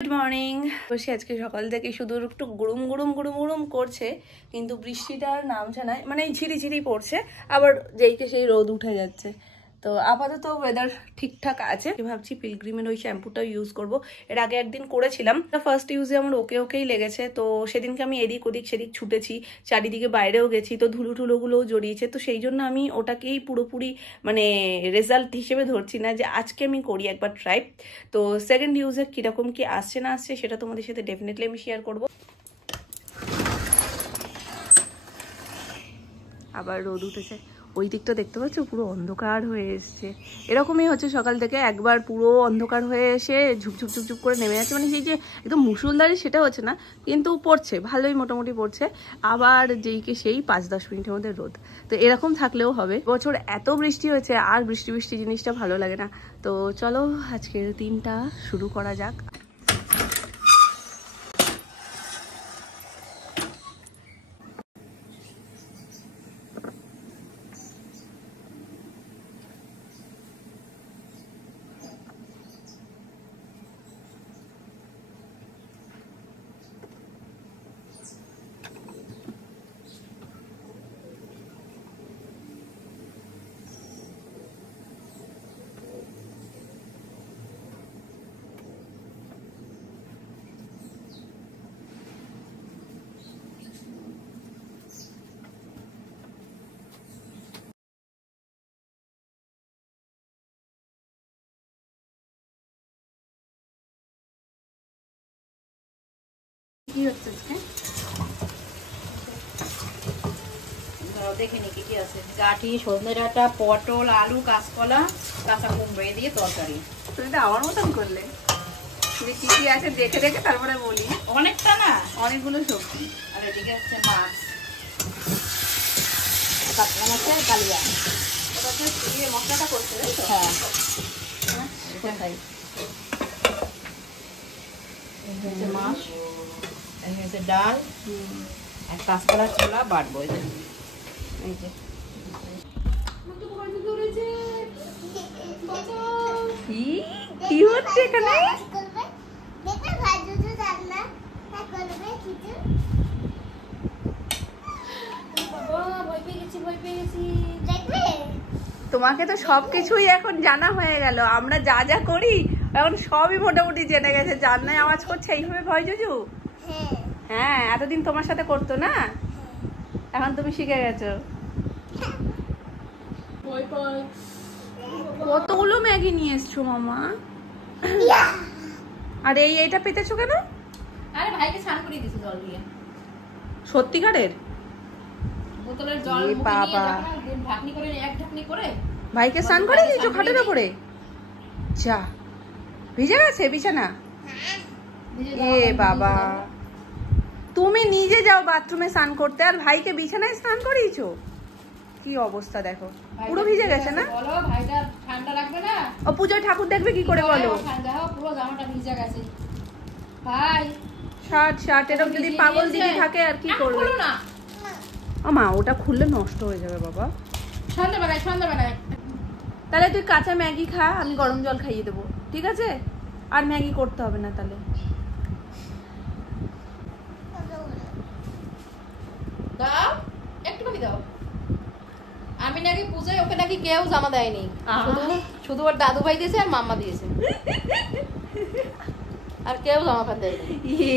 Good morning. বসে আজকে সকাল থেকে শুধু একটু গুড়ুম গুড়ুম গুড়ুম গুড়ুম করছে, কিন্তু বৃষ্টিটার নামছে না, মানে ঝিরিঝিরি পড়ছে, আবার যেইকে সেই রোদ উঠে যাচ্ছে। তো আপাতত ওয়েদার ঠিকঠাক আছে। ভাবছি পিলগ্রিমের ওই শ্যাম্পুটা ইউজ করব। এর আগে একদিন করেছিলাম, ফার্স্ট ইউজে আমার ওকেই লেগেছে। তো সেদিনকে আমি এদিক ওদিক সেদিক ছুটেছি, চারিদিকে বাইরেও গেছি, তো ধুলো টুলোগুলোও জড়িয়েছে। তো সেই জন্য আমি ওটাকেই পুরোপুরি মানে রেজাল্ট হিসেবে ধরছি না, যে আজকে আমি করি একবার ট্রাই। তো সেকেন্ড ইউজে কিরকম কি আসছে না আসছে সেটা তোমাদের সাথে ডেফিনেটলি আমি শেয়ার করবো। আবার রোদ উঠেছে, ওই দিকটা দেখতে পাচ্ছ পুরো অন্ধকার হয়ে এসছে। এরকমই হচ্ছে সকাল থেকে, একবার পুরো অন্ধকার হয়ে এসে ঝুপঝুপ ঝুপঝুপ করে নেমে যাচ্ছে, মানে সেই যে একদম মুসুলধারে সেটা হচ্ছে না, কিন্তু পড়ছে ভালোই, মোটামুটি পড়ছে। আবার যেইকে সেই 5-10 মিনিটের মধ্যে রোদ। তো এরকম থাকলেও হবে। বছর এত বৃষ্টি হয়েছে, আর বৃষ্টি বৃষ্টি জিনিসটা ভালো লাগে না। তো চলো আজকের দিনটা শুরু করা যাক। কি হচ্ছে দেখে নি কি আছে। গাঠি, সজনে ডাঁটা, পটল, আলু, কাঁচকলা, কাঁচা কুমড়ো দিয়ে তরকারি। তুমি তো আমার মতন করলে, তুমি কি কি আছে দেখে দেখে তারপরে বলি। অনেকটা না, অনেকগুলো সবজি। আর এদিকে হচ্ছে মাছ, কাতলা মাছের কালিয়া। ওটা হচ্ছে মশলাটা করছে, তাই তো? হ্যাঁ, এটা খাই। মাছ, হচ্ছে ডাল, আর কাঁচকলা ছোলা বাটবো। এই যে কি হচ্ছে এখানে? তোমাকে তো সবকিছুই এখন জানা হয়ে গেল। আমরা যা যা করি এখন সবই মোটামুটি জেনে গেছে। জান্নায় আওয়াজ করছে এইভাবে ভয় জুজু। হ্যাঁ, এতদিন তোমার সাথে করতো না, এখন তুমি শিখে গেছো। কতগুলো ম্যাগি নিয়ে এসছো মামা? আর এইটা পেতেছো কেন? আরে ভাইকে স্নান করিয়ে দিছি জল দিয়ে। সত্যিকারের? বোতলের জল মুখে নিয়ে ঢাকনি করে, এক ঢাকনি করে ভাইকে স্নান করে দিয়েছো খাটের উপরে? যা, ভিজে গেছে বিছানা? এ বাবা, তুমি নিজে যাও বাথরুমে স্নান করতে, আর ভাইকে বিছানায় স্নান করিয়েছো? কি অবস্থা দেখো, পুরো ভিজে গেছে না? বলো ভাইটা ঠান্ডা লাগবে না? ও পূজায় ঠাকুর দেখবে কি করে বলো? দেখো পুরো জামাটা ভিজে গেছে ভাই। শার্ট এরকম যদি পাগল দিদি থাকে আর কি করবে? না মা, ওটা খুললে নষ্ট হয়ে যাবে বাবা। সন্ধ্যাবেলায় তাহলে তুই কাঁচা ম্যাগি খা, আমি গরম জল খাইয়ে দেবো, ঠিক আছে? আর ম্যাগি করতে হবে না তাহলে। দাও একটুখানি দাও। আমি নাকি পূজায় ওকে নাকি কেউ জামা দেয়নি, শুধু ওর দাদু ভাই দিয়েছে আর মাম্মা দিয়েছে, আর কেউ জামা প্যান্ট দেয়নি। এ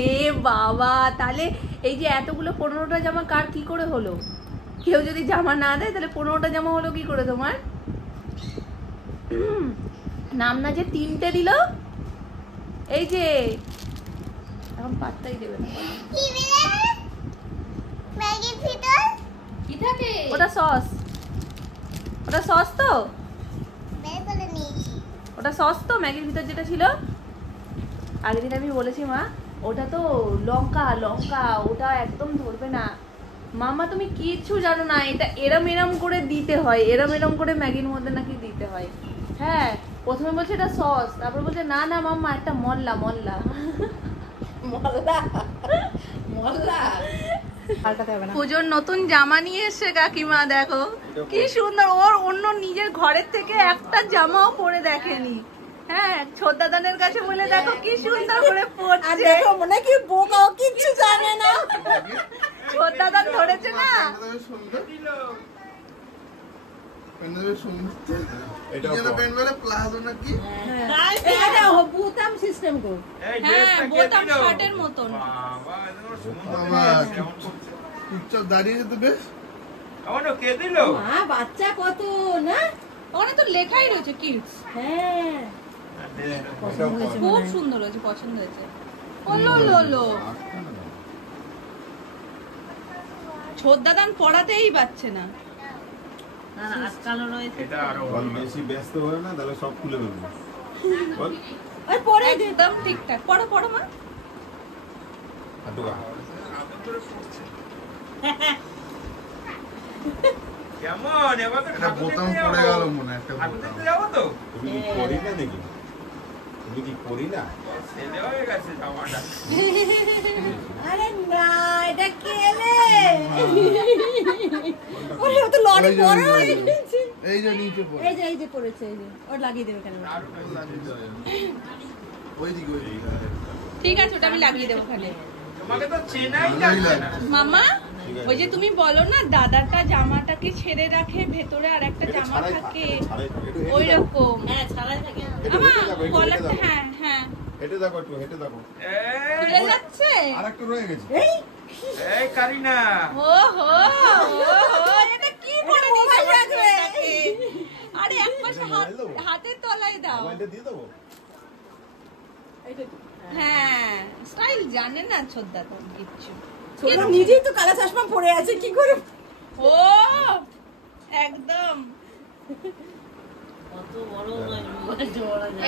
বাবা, তাহলে এই যে এতগুলো 15টা জামা কার কি করে হলো? কেউ যদি জামা না দেয় তাহলে 15টা জামা হলো কি করে তোমার? নাম না যে 3টে দিল, এই যে এখন পাত্তাই দেবে না। কি থাকে ওটা সস, তো ওটা সস তো ম্যাগির ভিতর যেটা ছিল আগের দিন আমি বলেছি মা, ওটা তো লঙ্কা, ওটা একদম ধরবে না। মামা তুমি কিচ্ছু জানো না, এটা এরম করে দিতে হয়, এরম করে ম্যাগির মধ্যে নাকি দিতে হয়। হ্যাঁ, প্রথমে বলছে এটা সস, তারপর বলছে না মাম্মা একটা মল্লা। পুজোর নতুন জামা নিয়ে এসে কাকিমা, দেখো কি সুন্দর। ওর অন্য নিজের ঘরের থেকে একটা জামাও পরে দেখেনি। হ্যাঁ ছোটদাদানের কাছে বলে দেখো কি সুন্দর করে আর পড়ছে। দেখো মনে কি বোকা, কিচ্ছু জানে না। ছোটদাদান ধরেছে না। এটা বোতাম সিস্টেম গো। হ্যাঁ বোতাম শার্টের মতন। দাঁড়িয়ে যেতে বেশ কে দিল মা বাচ্চা কত না, ওখানে তো লেখাই রয়েছে কিডস। হ্যাঁ খুব সুন্দর হয়েছে, পছন্দ হয়েছে। ওলো লো লো ছোটদাদান পড়াতেই পাচ্ছে না। বেশি ব্যস্ত হয় না, তাহলে সব খুলে ফেলবো। আর পরে একদম ঠিকঠাক পড়ো পড়ো মা। কেমন এবার তো বোতাম পড়ে গেল মনে একটা বোতাম যাবো তো। তুমি কি করি না দেখি, তুমি কি করি না ছেলে হয়ে গেছে জামাটা। আরে না এটা কেলে ওরে ও তো লড়ে বড় হয়ে গেছে। এই যে নিচে পড়ে, এই যে পড়েছে, এই যে ওর লাগিয়ে দেবে কেন? ওইদিকে ঠিক আছে ওটা আমি লাগিয়ে দেবো ওখানে। তোমাকে তো চেনাই যাচ্ছে না মামা ওই যে তুমি বলো না দাদাটা জামাটাকে ছেড়ে রাখে ভেতরে আর একটা জামা থাকে ওই রকম। হ্যাঁ ছাড়াই থাকে। কলারটা হ্যাঁ হ্যাঁ হেঁটে দেখো, একটু হেঁটে দেখো। খুলে যাচ্ছে। আরেকটু রয়ে গেছে। এই এই কারিনা, ওহো ওহো এটা কি করে মোবাইল রাখবে? আরে এক পাশে হাতের তলায় দাও। মোবাইলটা দিয়ে দেবো। হ্যাঁ স্টাইল জানে না ছোটদা তো কিচ্ছু। ছোট নিজেই তো কালা চশমা পরে আছে, কি করে? ও একদম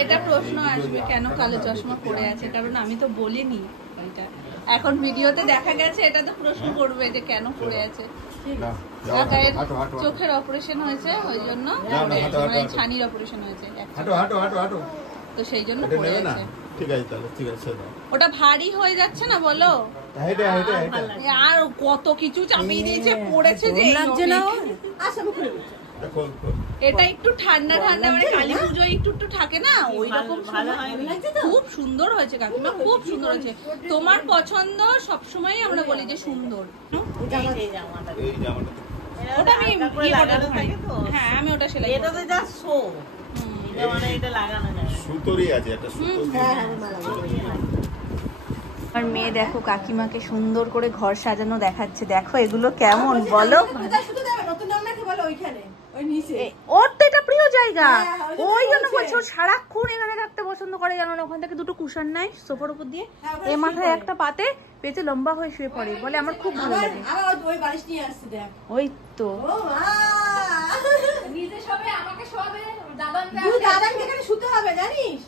এটা প্রশ্ন আসবে কেন কালো চশমা পরে আছে, কারণ আমি তো বলিনি এটা। এখন ভিডিওতে দেখা গেছে, এটা তো প্রশ্ন করবে যে কেন পরে আছে। কাকায়ের চোখের অপারেশন হয়েছে ওই জন্য, মানে ছানির অপারেশন হয়েছে তো সেই জন্য পরে আছে। ঠিক আছে তাহলে, ঠিক আছে ওটা ভারী হয়ে যাচ্ছে না বলো, আর কত কিছু চাপিয়ে দিয়েছে পড়েছে যে লাগছে না আচ্ছা আমি খুলে দিচ্ছি। এটা একটু ঠান্ডা ঠান্ডা মানে কালী পুজো একটু একটু থাকে না ওই রকম। খুব সুন্দর হয়েছে কাকিমা, খুব সুন্দর হয়েছে। তোমার পছন্দ সবসময় আমরা বলি যে সুন্দর। এই জামাটা ওটা আমি হ্যাঁ আমি ওটা সেলাই করব। সুতোরই আছে একটা সুতো। আর মেয়ে দেখো কাকিমাকে সুন্দর করে ঘর সাজানো দেখাচ্ছে। দেখো এগুলো কেমন বলো। ওর তো এটা প্রিয় জায়গা, ওই জন্য বলছে ও সারাক্ষণ এখানে থাকতে পছন্দ করে। জানো না ওখান থেকে দুটো কুশন নাই সোফার উপর দিয়ে, এ মাথায় একটা পাতে পেতে লম্বা হয়ে শুয়ে পড়ে, বলে আমার খুব ভালো লাগে। ওই তো নিজে শোবে, আমাকে শোবে, দাদাকে এখানে শুতে হবে জানিস?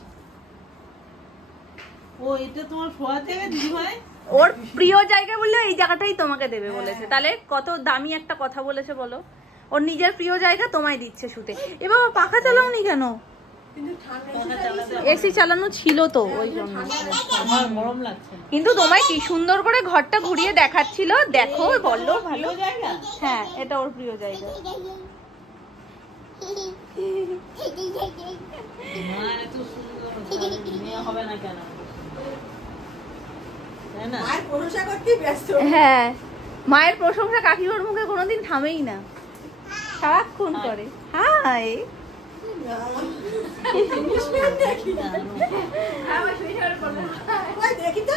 ও এটা তোমার শোয়া দেবে দিদি ভাই? ওর প্রিয় জায়গা বললে এই জায়গাটাই তোমাকে দেবে বলেছে। তাহলে কত দামি একটা কথা বলেছে বলো। ওর নিজের প্রিয় জায়গা তোমায় দিচ্ছে শুতে। এ বাবা পাখা চালাওনি কেন? এসি চালানো ছিল তো ওই জন্য। আমার গরম লাগছে। কিন্তু তোমায় কি সুন্দর করে ঘরটা ঘুরিয়ে দেখাচ্ছিল, দেখো বললো ভালো জায়গা। হ্যাঁ এটা ওর প্রিয় জায়গা। মা এত সুন্দর মেয়ে হবে না কেন? তাই না? আর প্রশংসা করতেই ব্যস্ত। হ্যাঁ মায়ের প্রশংসা কাকিমার মুখে কোনোদিন থামেই না, সারাক্ষণ করে। হাই দেখি তো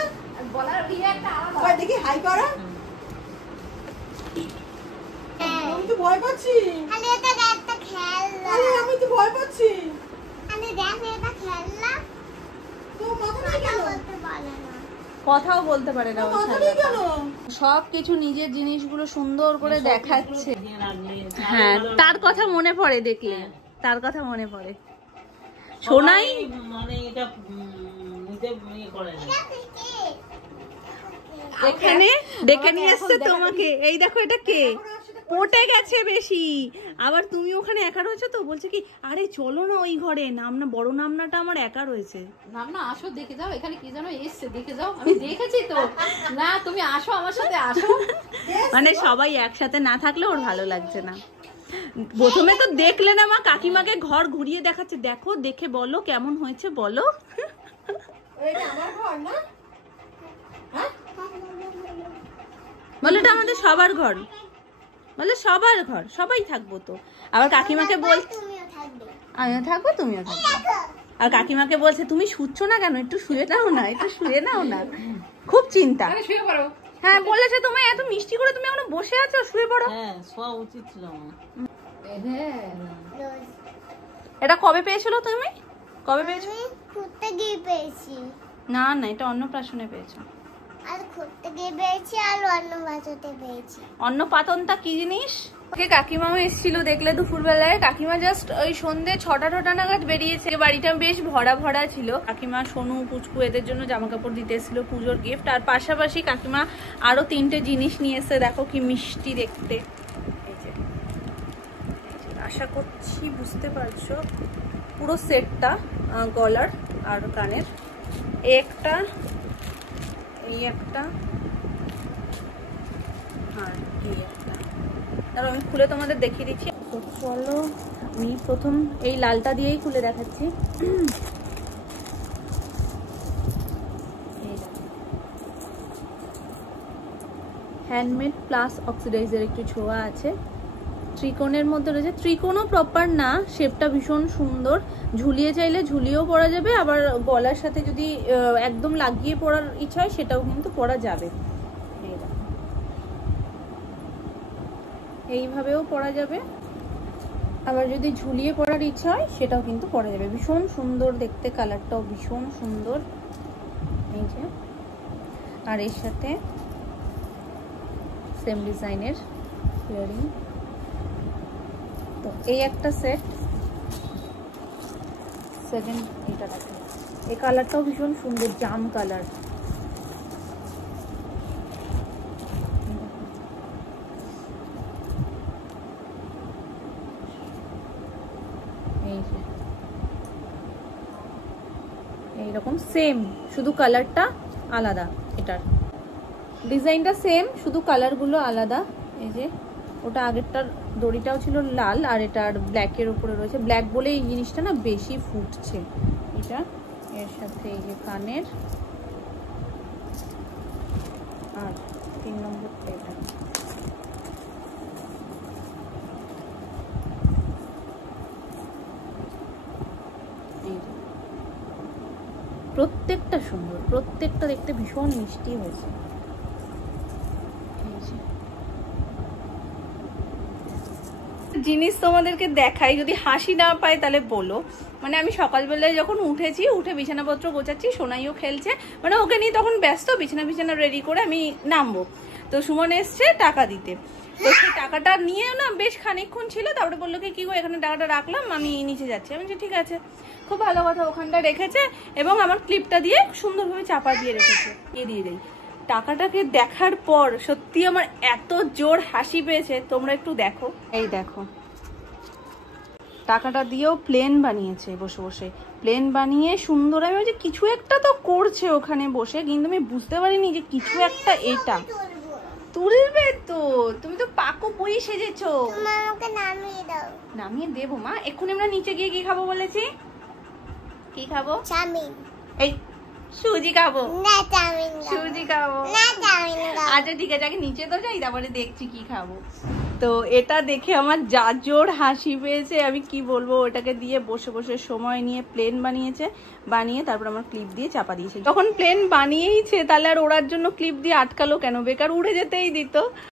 বলার ইয়ে একটা আলাদা। ওই দেখি হাই করো। আমি তো ভয় পাচ্ছি। আরে আমি তো ভয় পাচ্ছি। তো মাথা নাই কেন? কথাও বলতে পারে না। মাথা নেই কেন? সবকিছু নিজের জিনিসগুলো সুন্দর করে দেখাচ্ছে। দিয়ে রাখলে। হ্যাঁ তার কথা মনে পড়ে দেখলে, তার কথা মনে পড়ে। শোনাই মানে এটা নিজে ইয়ে করে না। এখানে ডেকে নিয়ে এসছে তোমাকে। এই দেখো এটা কে পটে গেছে বেশি, আবার তুমি ওখানে একা রয়েছে তো বলছে কি আরে চলো না ওই ঘরে, নাম না বড় নামনাটা আমার একা রয়েছে। নাম না আসো দেখে যাও, এখানে কি যেন এসছে দেখে যাও। আমি দেখেছি তো, না তুমি আসো আমার সাথে আসো। মানে সবাই একসাথে না থাকলে ওর ভালো লাগছে না। প্রথমে তো দেখলে না মা, কাকিমাকে ঘর ঘুরিয়ে দেখাচ্ছে, দেখো দেখে বলো কেমন হয়েছে বলো। এটা আমার ঘর না? বলো এটা আমাদের সবার ঘর, বলে সবার ঘর, সবাই থাকবো তো। আবার কাকিমাকে বল, আমিও থাকবো তুমিও থাকবো। আর কাকিমাকে বলছে তুমি শুচ্ছ না কেন, একটু শুয়ে নাও না, একটু শুয়ে নাও না, খুব চিন্তা। শুয়ে পড়ো। হ্যাঁ বলেছে তুমি এত মিষ্টি করে তুমি এখনো বসে আছো, শুয়ে পড়ো। হ্যাঁ শোয়া উচিত ছিল আমার। এটা কবে পেয়েছিল তুমি, কবে পেয়েছো? ঘুরতে গিয়ে পেয়েছি, না না এটা অন্নপ্রাশনে পেয়েছো। আর ঘুরতে গিয়ে পেয়েছি, আর অন্য বাজাতে পেয়েছি। অন্নপাতনটা কি জিনিস? কাকিমাও এসেছিল দেখলে দুপুরবেলায়। কাকিমা জাস্ট ওই সন্ধ্যে 6টা নাগাদ বেরিয়েছে। বাড়িটা বেশ ভরা ভরা ছিল। কাকিমা সোনু পুচকু এদের জন্য জামা কাপড় দিতে এসেছিল, পুজোর গিফট। আর পাশাপাশি কাকিমা আরো 3টে জিনিস নিয়ে এসে, দেখো কি মিষ্টি দেখতে। এই যে আশা করছি বুঝতে পারছো, পুরো সেটটা, গলার আর কানের। এই একটা, এই একটা, আর এই একটা। তারপর আমি খুলে তোমাদের দেখিয়ে দিচ্ছি। তো চলো আমি প্রথম এই লালটা দিয়েই খুলে দেখাচ্ছি। হ্যান্ডমেড প্লাস অক্সিডাইজার একটু ছোঁয়া আছে। ত্রিকোণের মধ্যে রয়েছে, ত্রিকোণও প্রপার না, শেপটা ভীষণ সুন্দর। ঝুলিয়ে চাইলে ঝুলিয়েও পরা যাবে, আবার গলার সাথে যদি একদম লাগিয়ে পরার ইচ্ছা হয় সেটাও কিন্তু পরা যাবে। এইভাবেও পরা যাবে, আবার যদি ঝুলিয়ে পরার ইচ্ছা হয় সেটাও কিন্তু পরা যাবে। ভীষণ সুন্দর দেখতে, কালারটাও ভীষণ সুন্দর। এই যে, আর এর সাথে সেম ডিজাইনের ইয়ারিং। তো এই একটা সেট, সেকেন্ড এটা দেখো, এই কালারটাও ভীষণ সুন্দর, জাম কালার। এইরকম সেম, শুধু কালারটা আলাদা, এটার ডিজাইনটা সেম, শুধু কালারগুলো আলাদা। এই যে ওটা আগেরটার দড়িটাও ছিল লাল, আর এটার ব্ল্যাকের উপরে রয়েছে। ব্ল্যাক বলে এই জিনিসটা না বেশি ফুটছে। এটা এর সাথে এই যে কানের, আর 3 নম্বরটা এটা। প্রত্যেকটা সুন্দর, প্রত্যেকটা দেখতে ভীষণ মিষ্টি হয়েছে। জিনিস তোমাদেরকে দেখাই, যদি হাসি না পায় তাহলে বলো। মানে আমি সকালবেলায় যখন উঠেছি, উঠে বিছানাপত্র গোছাচ্ছি, সোনাইও খেলছে, মানে ওকে নিয়ে তখন ব্যস্ত, বিছানা রেডি করে আমি নামবো। তো সুমন এসছে টাকা দিতে, তো সেই টাকাটা নিয়ে না বেশ খানিকক্ষণ ছিল। তারপরে বললো কি গো এখানে টাকাটা রাখলাম, আমি নিচে যাচ্ছি। আমি বলছি ঠিক আছে, খুব ভালো কথা, ওখানটা রেখেছে এবং আমার ক্লিপটা দিয়ে সুন্দরভাবে চাপা দিয়ে রেখেছে। দিয়ে দেই। টাকাটাকে দেখার পর সত্যি আমার এত জোর হাসি পেয়েছে, তোমরা একটু দেখো। এই দেখো, টাকাটা দিয়েও প্লেন বানিয়েছে বসে বসে, প্লেন বানিয়ে সুন্দর। আমি বলছি কিছু একটা তো করছে ওখানে বসে, কিন্তু আমি বুঝতে পারিনি যে কিছু একটা এটা তুলবে। তো তুমি তো পাকো বই সেজেছো, নামিয়ে দাও। নামিয়ে দেবো মা। এক্ষুনি আমরা নিচে গিয়ে কি খাবো বলেছি? কি খাবো? চাউমিন। এই সুজি খাবো না, চাউমিন সুজি খাবো না, চাউমিন। আচ্ছা ঠিক আছে, আগে নিচে তো যাই, তারপরে দেখছি কি খাবো। তো এটা দেখে আমার যা জোর হাসি পেয়েছে আমি কি বলবো। ওটাকে দিয়ে বসে বসে সময় নিয়ে প্লেন বানিয়েছে, বানিয়ে তারপর আমার ক্লিপ দিয়ে চাপা দিয়েছে। যখন প্লেন বানিয়েইছে তাহলে আর ওড়ার জন্য ক্লিপ দিয়ে আটকালো কেন? বেকার উড়ে যেতেই দিত।